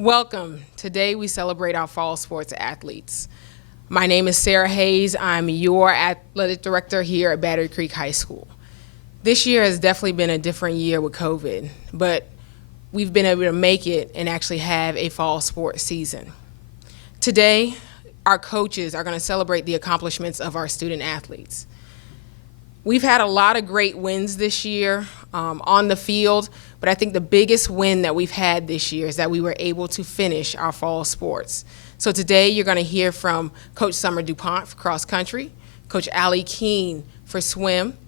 Welcome. Today we celebrate our fall sports athletes. My name is Sarah Hayes. I'm your athletic director here at Battery Creek High School. This year has definitely been a different year with COVID, but we've been able to make it and actually have a fall sports season. Today, our coaches are going to celebrate the accomplishments of our student athletes. We've had a lot of great wins this year on the field, but I think the biggest win that we've had this year is that we were able to finish our fall sports. So today you're going to hear from Coach Summer DuPont for cross country, Coach Allie Keene for swim,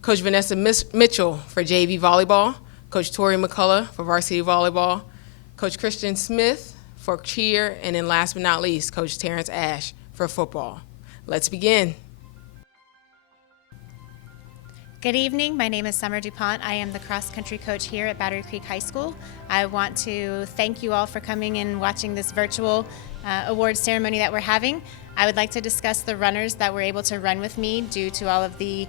Coach Vanessa Mitchell for JV volleyball, Coach Tori McCullough for varsity volleyball, Coach Christian Smith for cheer, and then last but not least, Coach Terrence Ash for football. Let's begin. Good evening. My name is Summer DuPont. I am the cross-country coach here at Battery Creek High School. I want to thank you all for coming and watching this virtual awards ceremony that we're having. I would like to discuss the runners that were able to run with me due to all of the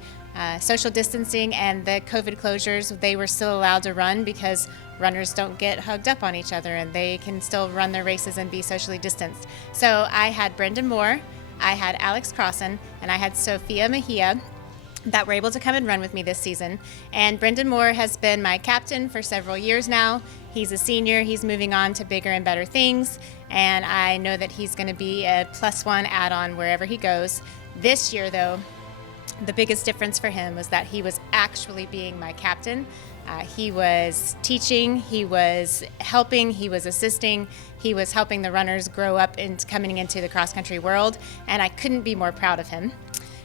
social distancing and the COVID closures. They were still allowed to run because runners don't get hugged up on each other and they can still run their races and be socially distanced. So I had Brendan Moore, I had Alex CROSSON, and I had SOPHIAMEJIA that were able to come and run with me this season. And Brendan Moore has been my captain for several years now. He's a senior, he's moving on to bigger and better things, and I know that he's going to be a +1 add-on wherever he goes. This year though, the biggest difference for him was that he was actually being my captain. He was teaching, he was helping, he was assisting, he was helping the runners grow up into coming into the cross-country world, and I couldn't be more proud of him.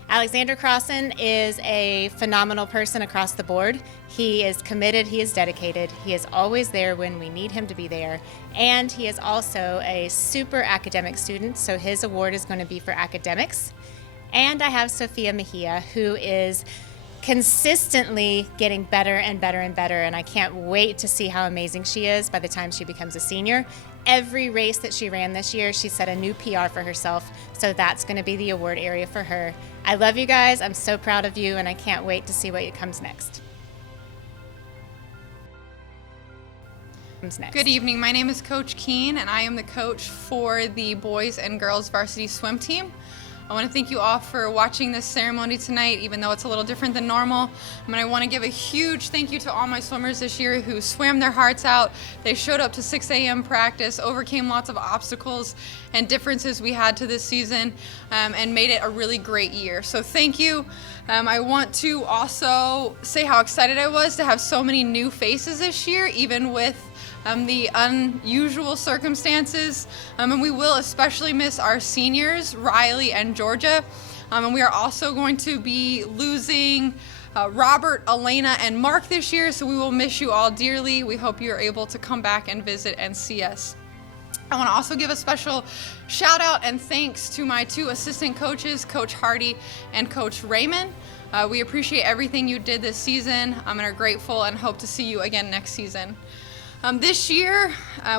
Alexander CROSSON is a phenomenal person across the board. He is committed, he is dedicated, he is always there when we need him to be there, and he is also a super academic student, so his award is going to be for academics. And I have SOPHIAMEJIA, who is consistently getting better and better and better, and I can't wait to see how amazing she is by the time she becomes a senior. Every race that she ran this year, she set a new PR for herself, so that's going to be the award area for her. I love you guys, I'm so proud of you, and I can't wait to see what comes next. Good evening, my name is Coach Keene, and I am the coach for the boys and girls varsity swim team. I want to thank you all for watching this ceremony tonight, even though it's a little different than normal. I want to give a huge thank you to all my swimmers this year who swam their hearts out. They showed up to 6 a.m. practice, overcame lots of obstacles and differences we had to this season, and made it a really great year. So thank you. I want to also say how excited I was to have so many new faces this year, even with the unusual circumstances, and we will especially miss our seniors, Riley and Georgia, and we are also going to be losing Robert, Elena, and Mark this year, so we will miss you all dearly. We hope you are able to come back and visit and see us. I want to also give a special shout out and thanks to my 2 assistant coaches, Coach Hardy and Coach Raymond. We appreciate everything you did this season and are grateful and hope to see you again next season. This year,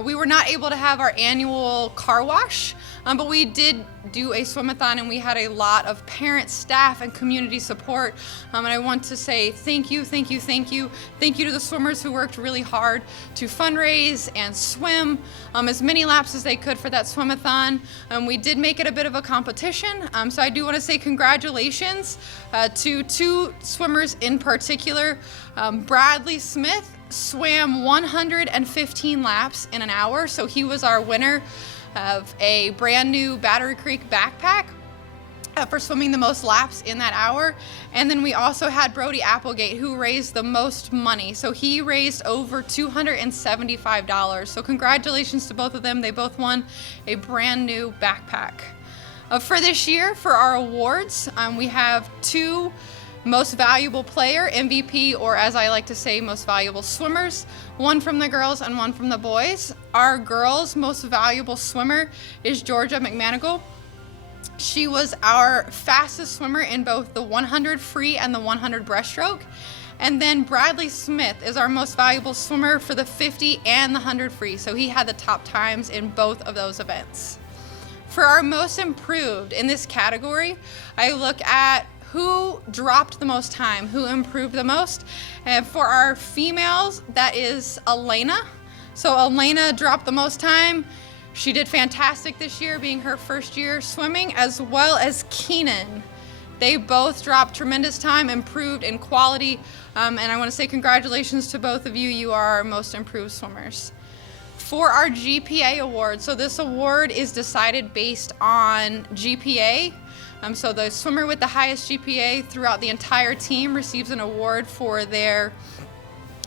we were not able to have our annual car wash, but we did do a swim-a-thon and we had a lot of parents, staff, and community support. And I want to say thank you, thank you, thank you. Thank you to the swimmers who worked really hard to fundraise and swim as many laps as they could for that swim-a-thon. We did make it a bit of a competition, so I do want to say congratulations to 2 swimmers in particular. Bradley Smith swam 115 laps in an hour, so he was our winner of a brand new Battery Creek backpack for swimming the most laps in that hour. And then we also had Brody Applegate, who raised the most money, so he raised over $275. So congratulations to both of them. They both won a brand new backpack. For this year, for our awards, we have 2 Most Valuable Player, MVP, or as I like to say, Most Valuable Swimmers, 1 from the girls and 1 from the boys. Our girls' Most Valuable Swimmer is Georgia McManigle. She was our fastest swimmer in both the 100 free and the 100 breaststroke. And then Bradley Smith is our Most Valuable Swimmer for the 50 and the 100 free, so he had the top times in both of those events. For our Most Improved in this category, I look at who dropped the most time, who improved the most. And for our females, that is Elena. So Elena dropped the most time. She did fantastic this year, being her first year swimming, as well as Keenan. They both dropped tremendous time, improved in quality, and I want to say congratulations to both of you. You are our most improved swimmers. For our GPA award, so this award is decided based on GPA. So the swimmer with the highest GPA throughout the entire team receives an award for their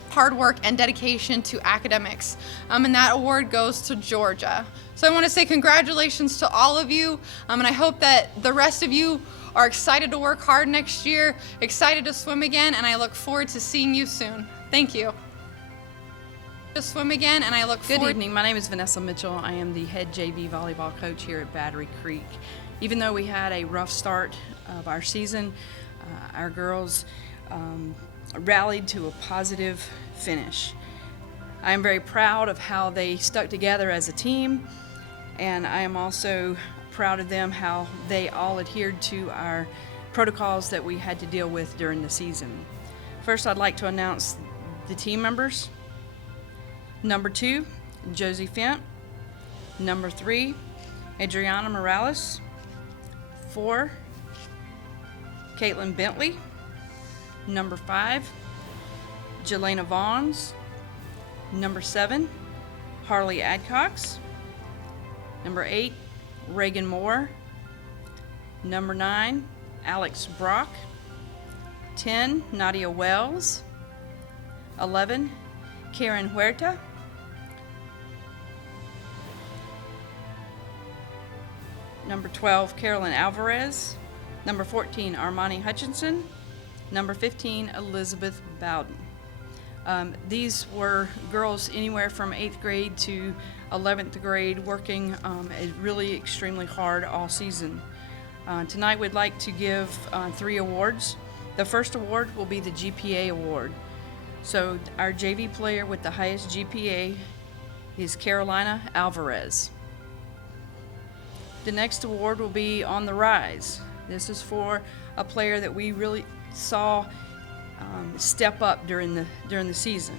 hard work and dedication to academics. And that award goes to Georgia. So I want to say congratulations to all of you, and I hope that the rest of you are excited to work hard next year, excited to swim again, and I look forward to seeing you soon. Thank you. To swim again, and I look Good forward. evening. My name is Vanessa Mitchell. I am the head JV volleyball coach here at Battery Creek. Even though we had a rough start of our season, our girls rallied to a positive finish. I am very proud of how they stuck together as a team, and I am also proud of them how they all adhered to our protocols that we had to deal with during the season. First, I'd like to announce the team members. Number 2, Josie Fent. Number 3, Adrianna Miralez. 4, Caitlin Bentley. Number 5, Jelena Vaughns. Number 7, Harley Adcox. Number 8, Reagan Moore. Number 9, Alex Brock. 10, Nadia Wells. 11, Karen Huerta. Number 12, Carolyn Alvarez. Number 14, Armani Hutchinson. Number 15, Elizabeth Bowden. These were girls anywhere from 8th grade to 11th grade working really extremely hard all season. Tonight we'd like to give 3 awards. The first award will be the GPA award. So our JV player with the highest GPA is Carolina Alvarez. The next award will be On the Rise. This is for a player that we really saw step up during the season.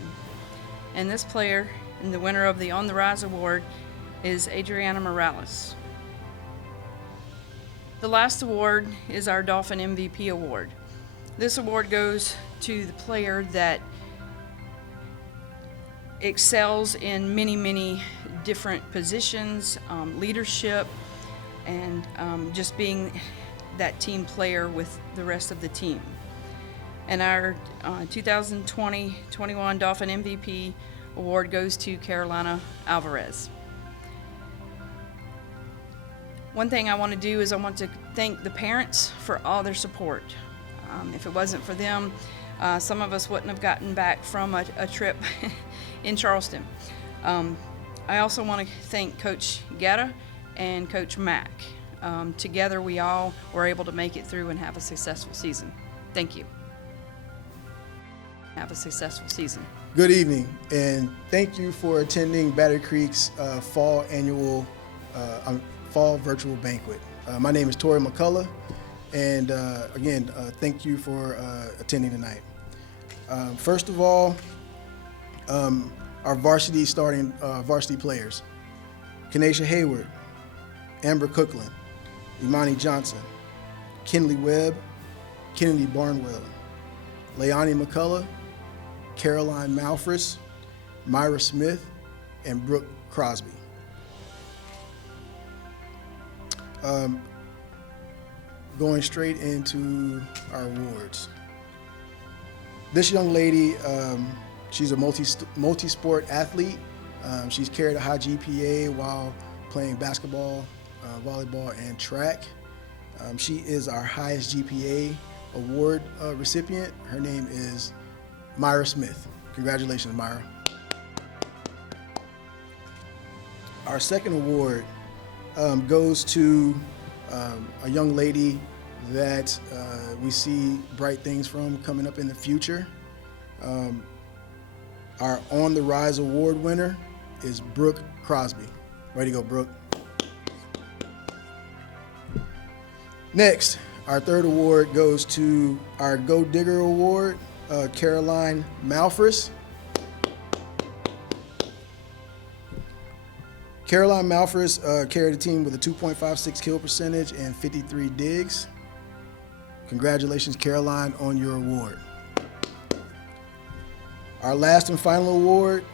And this player, and the winner of the On the Rise award, is Adrianna Miralez. The last award is our Dolphin MVP award. This award goes to the player that excels in many different positions, leadership, and just being that team player with the rest of the team. And our 2020-21 Dolphin MVP award goes to Carolina Alvarez. One thing I want to do is I want to thank the parents for all their support. If it wasn't for them, some of us wouldn't have gotten back from a trip in Charleston. I also want to thank Coach Guerra and Coach Mack. Together we all were able to make it through and have a successful season. Thank you. Have a successful season. Good evening, and thank you for attending Battery Creek's fall virtual banquet. My name is Tori McCullough, and again, thank you for attending tonight. First of all, our varsity players: Kenesha Hayward, Amber Cookland, Imani Johnson, Kinley Webb, Kennedy Barnwell, LAIANI McCullough, Caroline MALPHRUS, MYRA Smith, and Brooke CROSBY. Going straight into our awards. This young lady, she's a multi-sport athlete. She's carried a high GPA while playing basketball, volleyball, and track. She is our highest GPA award recipient. Her name is MYRA Smith. Congratulations, MYRA. Our second award goes to a young lady that we see bright things from coming up in the future. Our On the Rise award winner is Brooke CROSBY. Way to go, Brooke. Next, our third award goes to our Go Digger Award, Caroline MALPHRUS. Caroline MALPHRUS carried the team with a 2.56 kill percentage and 53 digs. Congratulations, Caroline, on your award. Our last and final award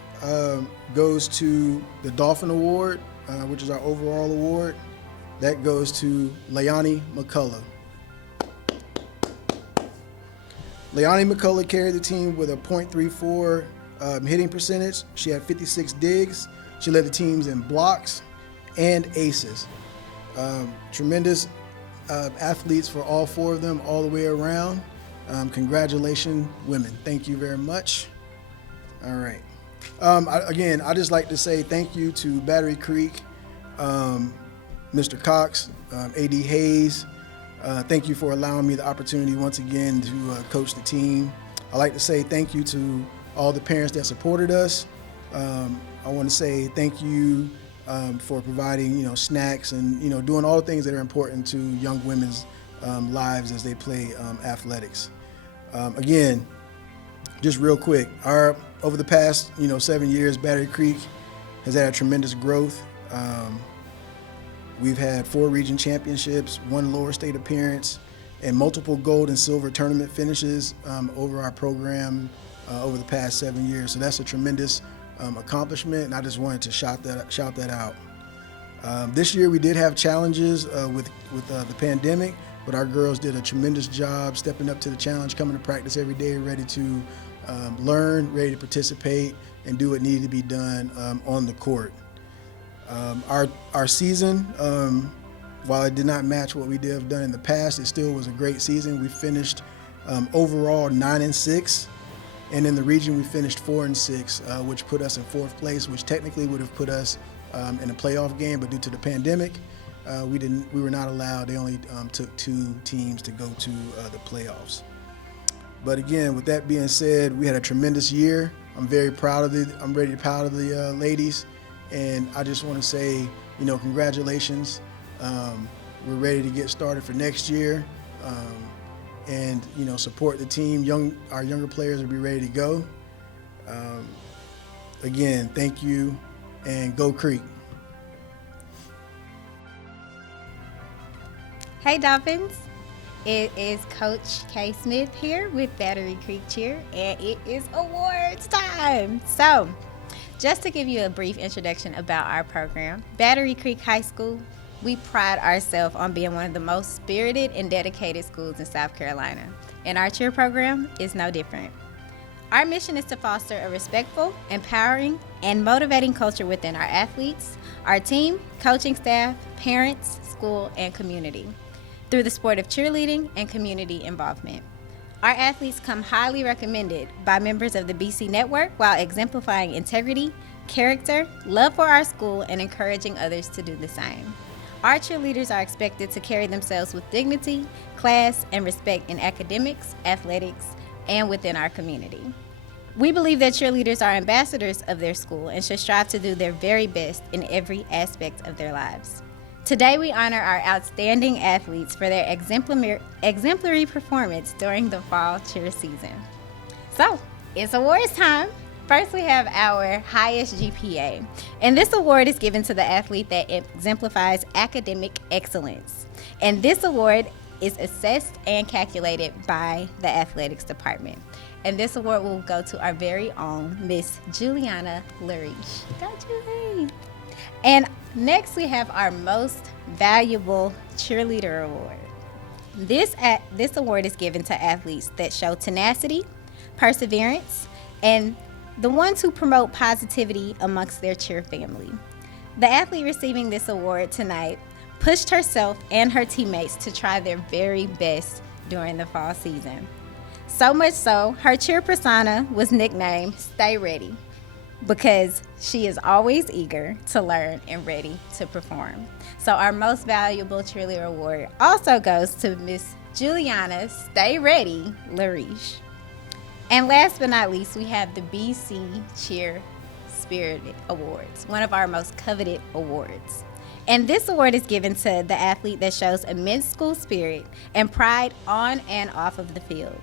goes to the Dolphin Award, which is our overall award. That goes to LAIANI McCullough. LAIANI McCullough carried the team with a .34 hitting percentage. She had 56 digs. She led the teams in blocks and aces. Tremendous athletes for all four of them all the way around. Congratulations, women. Thank you very much. All right. Again, I just like to say thank you to Battery Creek, Mr. Cox, AD Hayes. Thank you for allowing me the opportunity once again to coach the team. I'd like to say thank you to all the parents that supported us. I want to say thank you for providing, snacks and, doing all the things that are important to young women's lives as they play athletics. Again, just real quick, over the past, 7 years, Battery Creek has had a tremendous growth. We've had 4 region championships, 1 lower state appearance, and multiple gold and silver tournament finishes over our program over the past 7 years. So that's a tremendous accomplishment, and I just wanted to shout that out. This year we did have challenges with the pandemic, but our girls did a tremendous job stepping up to the challenge, coming to practice every day, ready to learn, ready to participate, and do what needed to be done on the court. Our season, while it did not match what we did have done in the past, it still was a great season. We finished overall 9-6, and in the region we finished 4-6, which put us in 4th place, which technically would have put us in a playoff game, but due to the pandemic, we were not allowed. They only took 2 teams to go to the playoffs. But again, with that being said, we had a tremendous year. I'm very proud of the ladies. And I just want to say, congratulations. We're ready to get started for next year, and support the team. Our younger players will be ready to go. Again, thank you, and go Creek. Hey Dolphins, it is Coach K. Smith here with Battery Creek Cheer, and it is awards time. So, just to give you a brief introduction about our program, Battery Creek High School, we pride ourselves on being one of the most spirited and dedicated schools in South Carolina, and our cheer program is no different. Our mission is to foster a respectful, empowering, and motivating culture within our athletes, our team, coaching staff, parents, school, and community, through the sport of cheerleading and community involvement. Our athletes come highly recommended by members of the BC Network while exemplifying integrity, character, love for our school, and encouraging others to do the same. Our cheerleaders are expected to carry themselves with dignity, class, and respect in academics, athletics, and within our community. We believe that cheerleaders are ambassadors of their school and should strive to do their very best in every aspect of their lives. Today, we honor our outstanding athletes for their exemplary performance during the fall cheer season. So, it's awards time. First, we have our highest GPA, and this award is given to the athlete that exemplifies academic excellence. And this award is assessed and calculated by the athletics department. And this award will go to our very own Miss Julianna LARICHE. Go Julie! And next, we have our most valuable cheerleader award. This award is given to athletes that show tenacity, perseverance, and the ones who promote positivity amongst their cheer family. The athlete receiving this award tonight pushed herself and her teammates to try their very best during the fall season. So much so, her cheer persona was nicknamed Stay Ready, because she is always eager to learn and ready to perform. So our most valuable cheerleader award also goes to Miss Julianna Stay Ready LARICHE. And last but not least, we have the BC Cheer Spirit Awards, one of our most coveted awards. And this award is given to the athlete that shows immense school spirit and pride on and off of the field.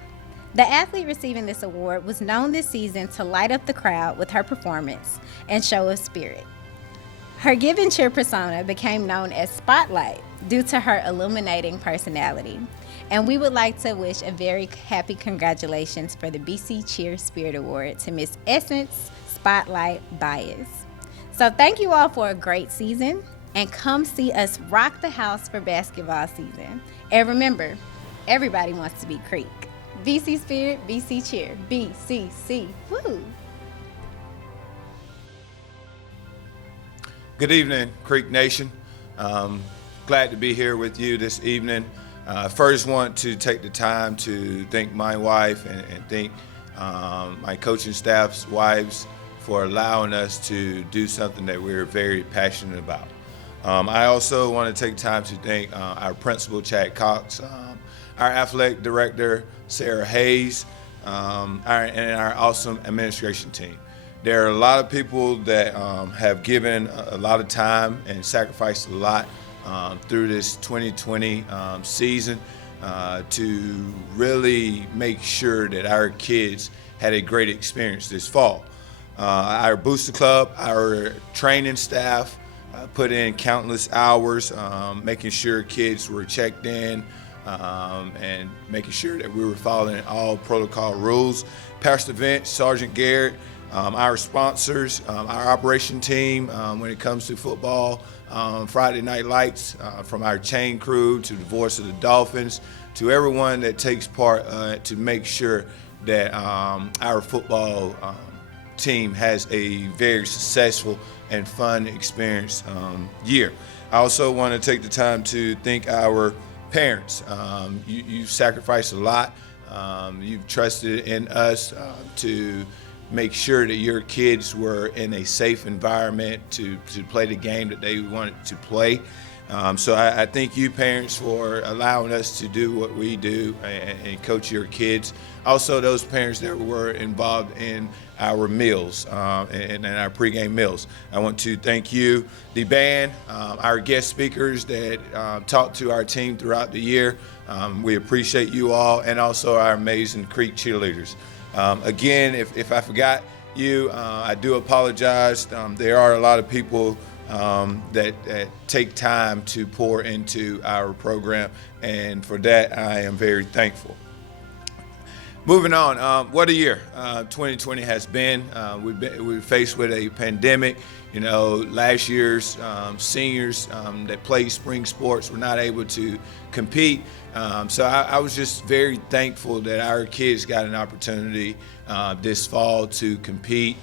The athlete receiving this award was known this season to light up the crowd with her performance and show of spirit. Her given cheer persona became known as Spotlight due to her illuminating personality. And we would like to wish a very happy congratulations for the BC Cheer Spirit Award to Miss Essence Spotlight BYAS. So thank you all for a great season, and come see us rock the house for basketball season. And remember, everybody wants to be Creek. BC Spirit, BC Cheer, BCC, woo! Good evening, Creek Nation. Glad to be here with you this evening. First want to take the time to thank my wife and thank my coaching staff's wives for allowing us to do something that we're very passionate about. I also want to take time to thank our principal, Chad Cox, our athletic director, Sarah Hayes, and our awesome administration team. There are a lot of people that have given a lot of time and sacrificed a lot through this 2020 season to really make sure that our kids had a great experience this fall. Our Booster Club, our training staff put in countless hours making sure kids were checked in and making sure that we were following all protocol rules. Pastor Vince, Sergeant Garrett, our sponsors, our operation team when it comes to football, Friday Night Lights, from our chain crew to the Voice of the Dolphins, to everyone that takes part to make sure that our football team has a very successful and fun experience year. I also want to take the time to thank our parents. You've sacrificed a lot. You've trusted in us to make sure that your kids were in a safe environment to play the game that they wanted to play. So I thank you parents for allowing us to do what we do and coach your kids. Also those parents that were involved in our meals and our pregame meals. I want to thank you, the band, our guest speakers that talked to our team throughout the year. We appreciate you all, and also our amazing Creek cheerleaders. Again, if I forgot you, I do apologize. There are a lot of people that take time to pour into our program, and for that I am very thankful. Moving on, what a year 2020 has been. We're faced with a pandemic. You know, last year's seniors that played spring sports were not able to compete. So I was just very thankful that our kids got an opportunity this fall to compete.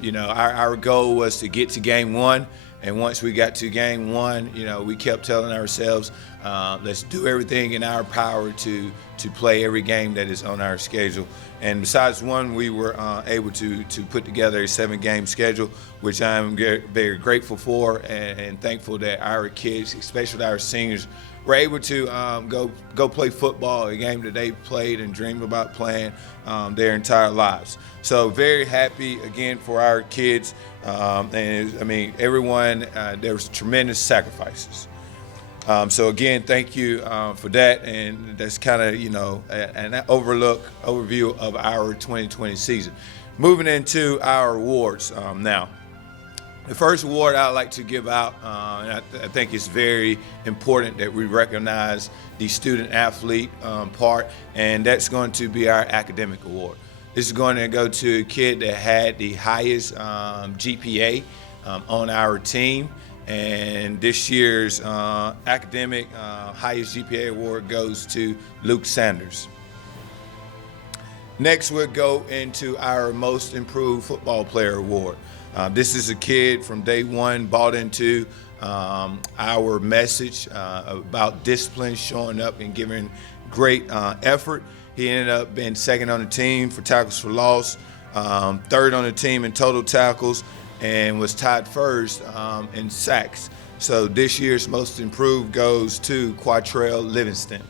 You know, our goal was to get to game one. And once we got to game one, you know, we kept telling ourselves, let's do everything in our power to play every game that is on our schedule. And besides one, we were able to put together a 7-game schedule, which I'm very grateful for and thankful that our kids, especially our seniors, were able to go play football, a game that they played and dreamed about playing their entire lives. So very happy again for our kids. And I mean, everyone, there was tremendous sacrifices. So again, thank you for that, and that's kind of, you know, an overview of our 2020 season. Moving into our awards now. The first award I'd like to give out, and I think it's very important that we recognize the student athlete part, and that's going to be our academic award. This is going to go to a kid that had the highest GPA on our team. And this year's academic highest GPA award goes to Luke Sanders. Next, we'll go into our most improved football player award. This is a kid from day one bought into our message about discipline, showing up and giving great effort. He ended up being second on the team for tackles for loss, third on the team in total tackles, and was tied first in sacks. So this year's most improved goes to QUATRELL Livingston.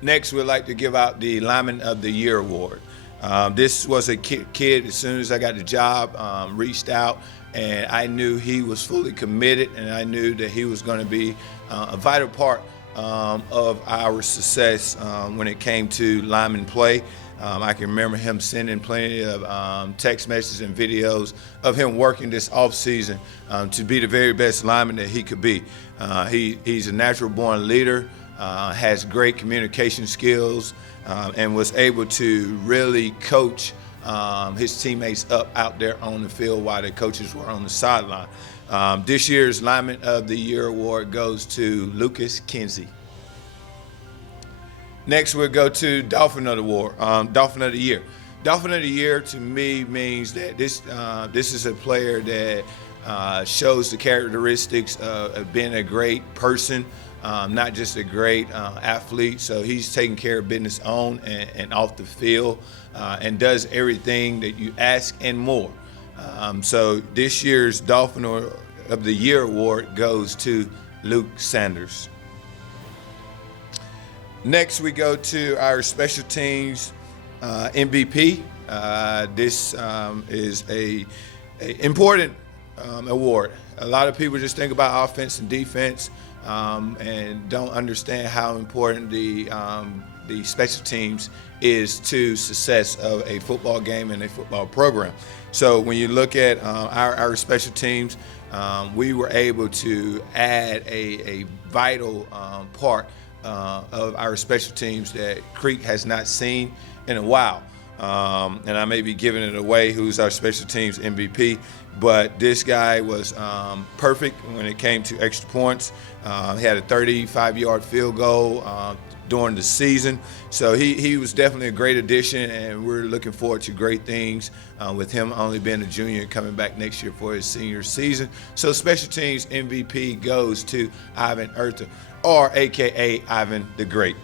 Next, we'd like to give out the Lineman of the Year award. This was a kid, as soon as I got the job, reached out, and I knew he was fully committed, and I knew that he was going to be a vital part of our success when it came to lineman play. I can remember him sending plenty of text messages and videos of him working this off season to be the very best lineman that he could be. He's a natural born leader, has great communication skills, and was able to really coach his teammates up out there on the field while the coaches were on the sideline. This year's Lineman of the Year award goes to LUKAS Kinsey. Next, we'll go to Dolphin of the Year. Dolphin of the Year to me means that this is a player that shows the characteristics of being a great person, not just a great athlete. So he's taking care of business on and off the field, and does everything that you ask and more. So this year's Dolphin of the Year award goes to Luke Sanders. Next, we go to our special teams MVP. This is a important award. A lot of people just think about offense and defense and don't understand how important the special teams is to success of a football game and a football program. So when you look at our special teams, we were able to add a vital part of our special teams that Creek has not seen in a while. And I may be giving it away who's our special teams MVP, but this guy was perfect when it came to extra points. He had a 35-yard field goal during the season. So he was definitely a great addition, and we're looking forward to great things with him only being a junior and coming back next year for his senior season. So special teams MVP goes to Ivan HUERTA, or AKA Ivan the Great.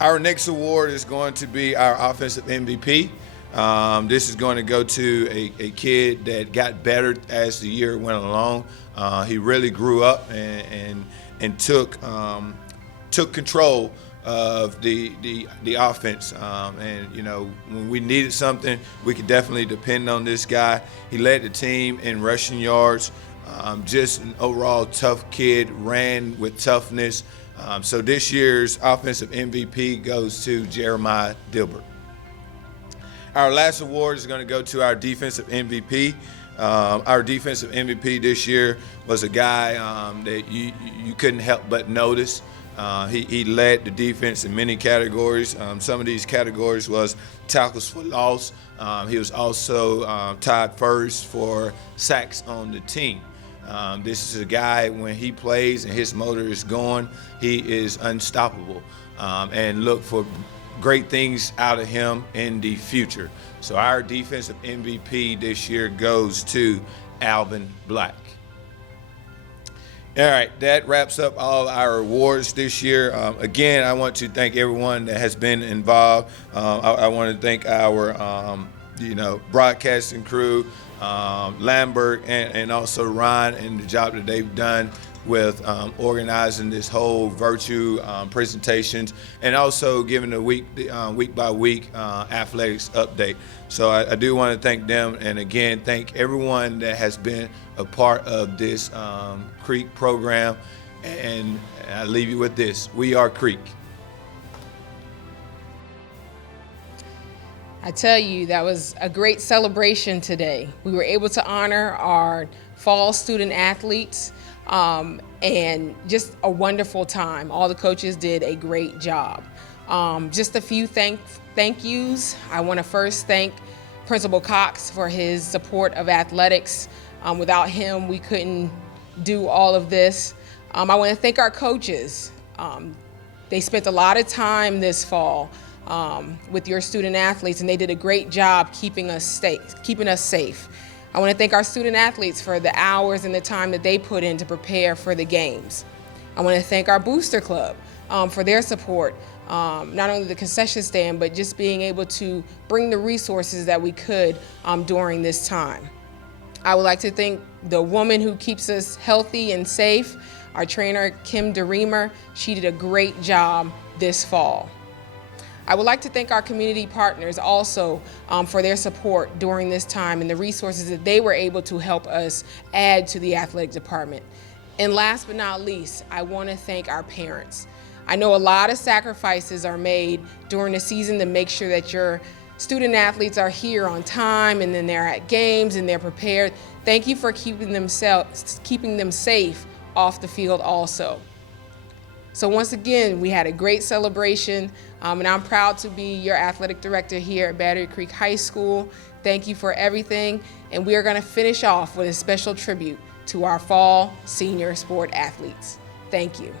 Our next award is going to be our offensive MVP. This is going to go to a kid that got better as the year went along. He really grew up and took control of the offense. And you know, when we needed something, we could definitely depend on this guy. He led the team in rushing yards. Just an overall tough kid, ran with toughness. So this year's offensive MVP goes to Jeremiah DILBERT. Our last award is going to go to our defensive MVP. Our defensive MVP this year was a guy that you couldn't help but notice. He led the defense in many categories. Some of these categories was tackles for loss. He was also tied first for sacks on the team. This is a guy, when he plays and his motor is going, he is unstoppable. And look for great things out of him in the future. So our defensive MVP this year goes to ALVIN Black. All right, that wraps up all our awards this year. Again, I want to thank everyone that has been involved. I want to thank our broadcasting crew, Lambert, and also Ryan, and the job that they've done with organizing this whole virtual presentations, and also giving a week by week athletics update. So I do want to thank them, and again thank everyone that has been a part of this Creek program. And I leave you with this: we are Creek. I tell you, that was a great celebration today. We were able to honor our fall student athletes, and just a wonderful time. All the coaches did a great job. Just a few thank yous. I want to first thank Principal Cox for his support of athletics. Without him, we couldn't do all of this. I want to thank our coaches. They spent a lot of time this fall with your student athletes, and they did a great job keeping us safe. I want to thank our student athletes for the hours and the time that they put in to prepare for the games. I want to thank our booster club for their support, not only the concession stand, but just being able to bring the resources that we could during this time. I would like to thank the woman who keeps us healthy and safe, our trainer, Kim DeReamer. She did a great job this fall. I would like to thank our community partners also for their support during this time and the resources that they were able to help us add to the athletic department. And last but not least, I want to thank our parents. I know a lot of sacrifices are made during the season to make sure that your student athletes are here on time, and then they're at games and they're prepared. Thank you for keeping them safe off the field also. So once again, we had a great celebration, and I'm proud to be your athletic director here at Battery Creek High School. Thank you for everything, and we are going to finish off with a special tribute to our fall senior sport athletes. Thank you.